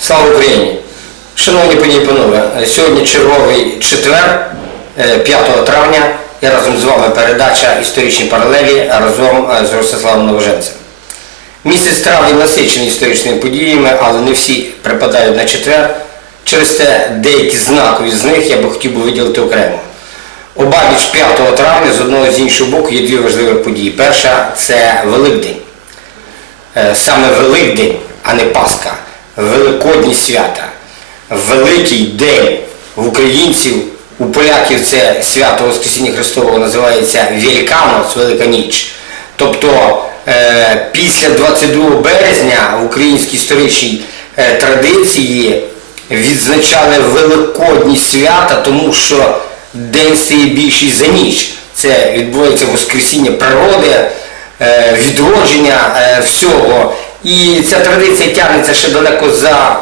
Слава Україні! Шановні пані і панове, сьогодні черговий четвер, е, 5 травня, і разом з вами передача Історичні паралелі разом е, з Ростиславом Новоженцем. Місяць травень насичений історичними подіями, але не всі припадають на четвер. Через те деякі знакові з них я би хотів би виділити окремо. Обабіч 5 травня з одного з іншого боку є дві важливі події. Перша це Великдень. Е, саме Великдень, а не Пасха, Великодні свята, Великий день в українців, у поляків це свято Воскресіння Христового називається Великанос, Велика ніч. Тобто е, після 22 березня в українській історичній е, традиції відзначали Великодні свята, тому що день стає більший за ніч. Це відбувається Воскресіння природи, е, відродження всього. І ця традиція тягнеться ще далеко за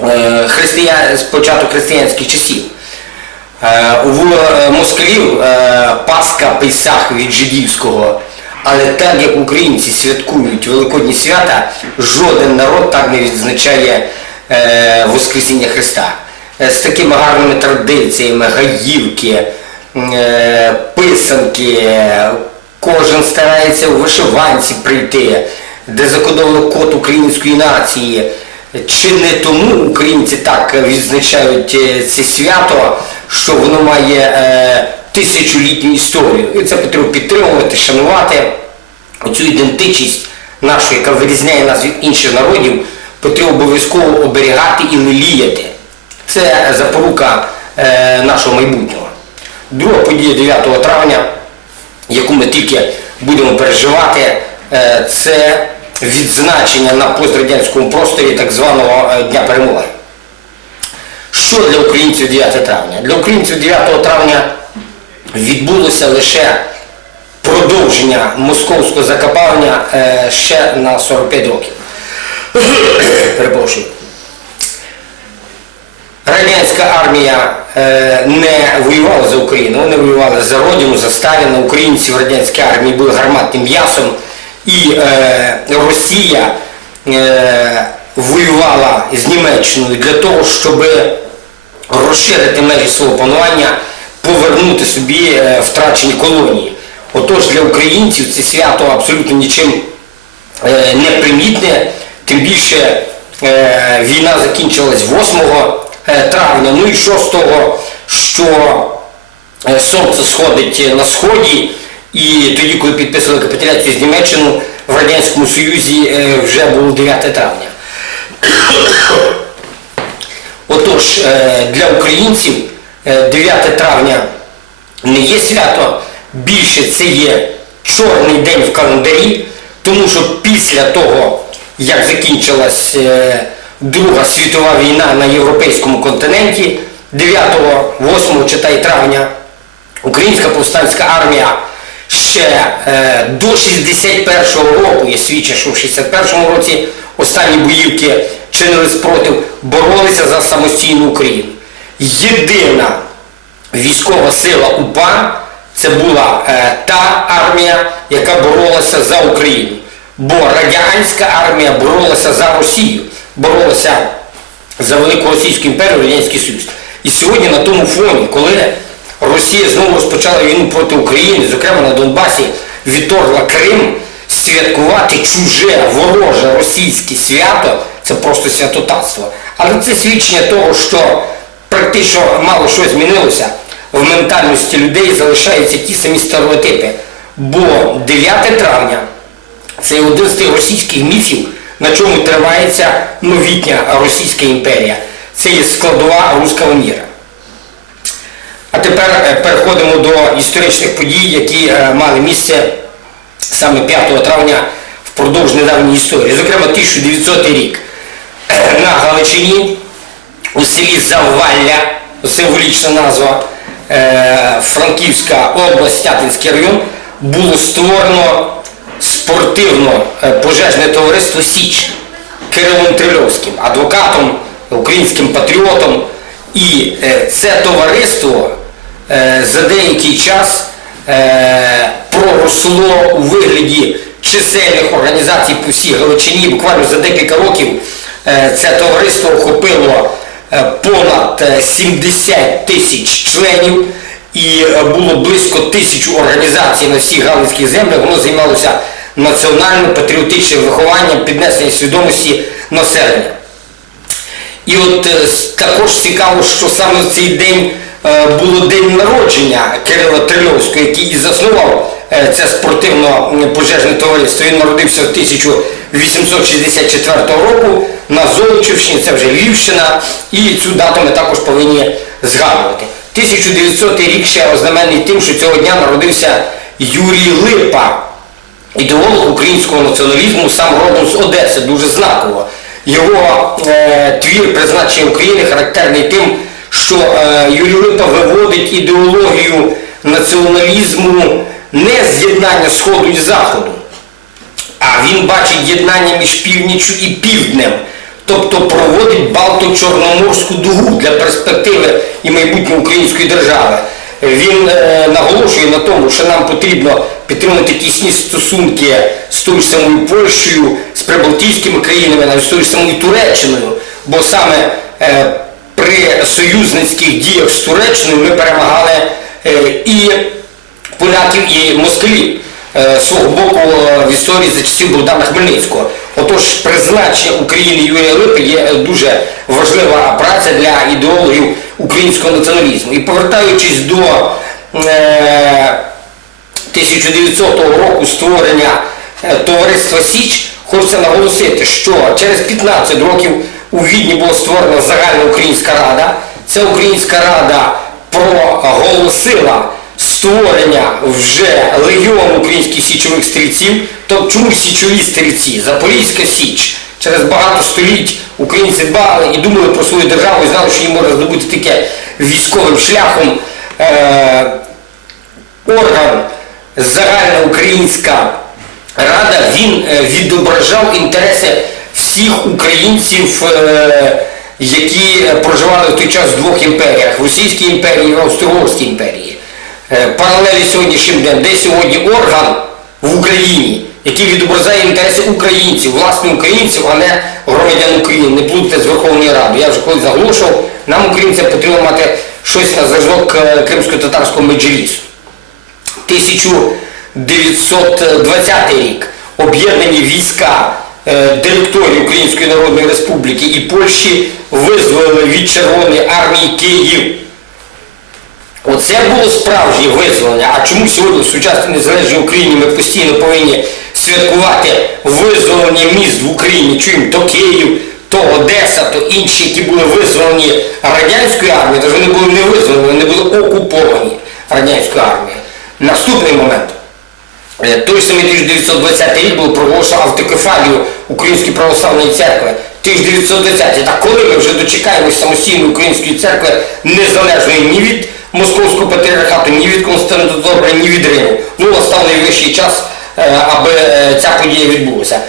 е, християн, з початку християнських часів. Е, У е, москалів Пасха Пейсах від жидівського, але так як українці святкують Великодні свята, жоден народ так не відзначає Воскресіння Христа. З такими гарними традиціями, гаївки, писанки, кожен старається у вишиванці прийти, де закодовано код української нації. Чи не тому українці так відзначають е, це свято, що воно має е, тисячолітню історію? І це потрібно підтримувати, шанувати оцю ідентичність нашу, яка вирізняє нас від інших народів, потрібно обов'язково оберігати і леліяти. Це запорука е, нашого майбутнього. Друга подія 9 травня, яку ми тільки будемо переживати, це відзначення на пострадянському просторі так званого е, Дня перемоги. Що для українців 9 травня? Для українців 9 травня відбулося лише продовження московського закопання е, ще на 45 років. Перепрошую. Радянська армія е, не воювала за Україну, вони воювали за Родину, за Сталіна. Українці в радянській армії були гарматним м'ясом. І е, Росія е, воювала з Німеччиною для того, щоб розширити межі свого панування, повернути собі е, втрачені колонії. Отож для українців це свято абсолютно нічим е, не примітне, тим більше е, війна закінчилась 8 е, травня. Ну і що з того, що е, сонце сходить на сході, і тоді, коли підписували капітуляцію з Німеччиною, в Радянському Союзі е, вже було 9 травня. Отож, е, для українців е, 9 травня не є свято, більше це є чорний день в календарі, тому що після того, як закінчилась е, Друга світова війна на європейському континенті, 9, 8 читай травня, Українська повстанська армія ще е, до 61-го року, є свідчення, що в 61-му році останні боївки чинили спротив, боролися за самостійну Україну. Єдина військова сила УПА це була е, та армія, яка боролася за Україну. Бо радянська армія боролася за Росію, боролася за Велику Російську імперію, Радянський Союз. І сьогодні на тому фоні, коли Росія знову розпочала війну проти України, зокрема на Донбасі, відторгла Крим, святкувати чуже, вороже російське свято це просто святотатство. Але це свідчення того, що практично мало що змінилося в ментальності людей, залишаються ті самі стереотипи. Бо 9 травня це один з тих російських міфів, на чому тривається новітня Російська імперія. Це є складова руського міра. А тепер е, переходимо до історичних подій, які е, мали місце саме 5 травня впродовж недавньої історії. Зокрема, 1900 рік Е, на Галичині у селі Заввалля, символічна назва, Франківська область, Тятинський район, було створено спортивно-пожежне товариство Січ Кирилом Трильовським, адвокатом, українським патріотом. І це товариство за деякий час е, проросло у вигляді чисельних організацій по всій Галичині. Буквально за декілька років Е, Це товариство охопило е, понад е, 70 тисяч членів і е, було близько тисячу організацій на всіх галицьких землях. Воно займалося національним патріотичним вихованням, піднесенням свідомості населення. І от е, також цікаво, що саме в цей день е, було день народження Кирила Трильовського, який і заснував е, це спортивно-пожежне товариство. Він народився в 1864 року на Золочівщині, це вже Львівщина, і цю дату ми також повинні згадувати. 1900 рік ще ознамений тим, що цього дня народився Юрій Липа, ідеолог українського націоналізму, сам родом з Одеси, дуже знаково. Його е, твір призначення України характерний тим, що е, Липа виводить ідеологію націоналізму не з єднання Сходу і Заходу, а він бачить єднання між північчю і півднем. Тобто проводить Балто-Чорноморську дугу для перспективи і майбутнього української держави. Він е, наголошує на тому, що нам потрібно підтримати тісні стосунки з тою ж самою Польщею, з прибалтійськими країнами, навіть з тою ж самою Туреччиною, бо саме е, при союзницьких діях з Туреччиною ми перемагали е, і поляків, і москалів е, свого боку е, в історії за часів Богдана Хмельницького. Отож, призначення України Юрія Липи є дуже важлива праця для ідеологів українського націоналізму. І повертаючись до е, 1900 року створення товариства Січ, хочеться наголосити, що через 15 років у Відні була створена загальна українська рада. Ця українська рада проголосила створення вже легіону українських січових стрільців. Тобто чому січові стрільці? Запорізька Січ. Через багато століть українці дбали і думали про свою державу і знали, що їм можна здобути таке військовим шляхом. Е- орган загальноукраїнська рада, він е, відображав інтереси всіх українців, е, які проживали в той час в двох імперіях в Російській імперії і в Австро-Угорській імперії. Е, Паралелі сьогоднішнім днем, де сьогодні орган в Україні, який відображає інтереси українців, власне українців, а не громадян України, не плутати з Верховною Радою. Я вже колись заголошував, нам українцям потрібно мати щось на зразок е, кримсько-татарського меджлісу. 1920 рік об'єднані війська директорії Української Народної Республіки і Польщі визволили від Червоної армії Київ. Оце було справжнє визволення. А чому сьогодні в сучасній незалежній Україні ми постійно повинні святкувати визволення міст в Україні? Чуємо то Київ, то Одеса, то інші, які були визволені радянською армією, тож вони були не визволені, вони були окуповані радянською армією. Наступний момент. Е, Той самий 1920 рік було проголошено автокефалію Української православної церкви. 1920. Так коли ми вже дочекаємось самостійної української церкви, незалежної ні від Московського патріархату, ні від Константинополя, ні від Риму. Ну, настав найвищий час, е, аби е, ця подія відбулася.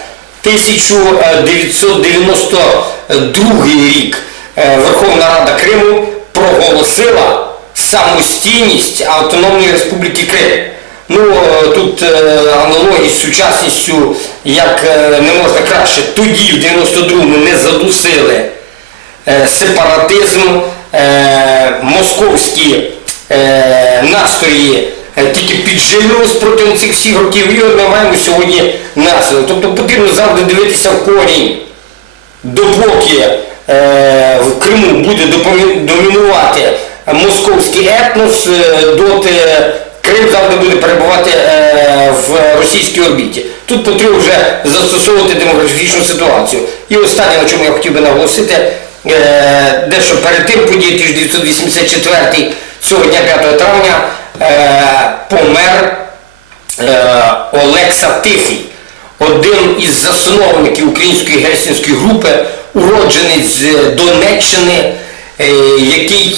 1992 рік Верховна Рада Криму проголосила самостійність Автономної Республіки Крим. Ну, е, тут е, аналогії з сучасністю як е, не можна краще. Тоді, в 92-му, не задусили сепаратизм, московські настрої тільки підживлювалися протягом цих всіх років, і от ми маємо сьогодні наслідок. Тобто потрібно завжди дивитися в корінь допоки в Криму буде домінувати московський етнос, доти Крим завжди буде перебувати е, в російській орбіті. Тут потрібно вже застосовувати демографічну ситуацію. І останнє, на чому я хотів би наголосити, е, дещо перед тим події 1984 цього дня 5 травня е, помер Олекса Тихий, один із засновників української гельсінської групи, уродженець з Донеччини, який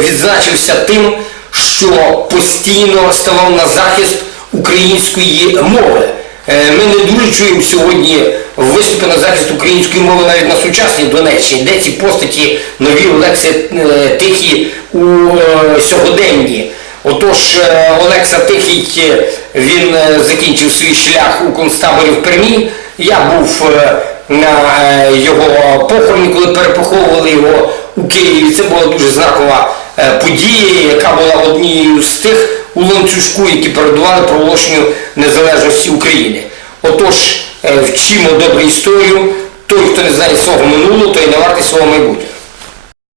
відзначився тим, що постійно ставав на захист української мови. Е, Ми не дуже чуємо сьогодні виступи на захист української мови навіть на сучасній Донеччині, де ці постаті нові Олекси е, Тихі у е, сьогоденні. Отож, Олекса Тихий, він закінчив свій шлях у концтаборі в Пермі. Я був на його похороні, коли перепоховували його у Києві. Це була дуже знакова подія, яка була однією з тих у ланцюжку, які передували проголошенню незалежності України. Отож, е, вчимо добру історію. Той, хто не знає свого минулого, той не вартий свого майбутнього.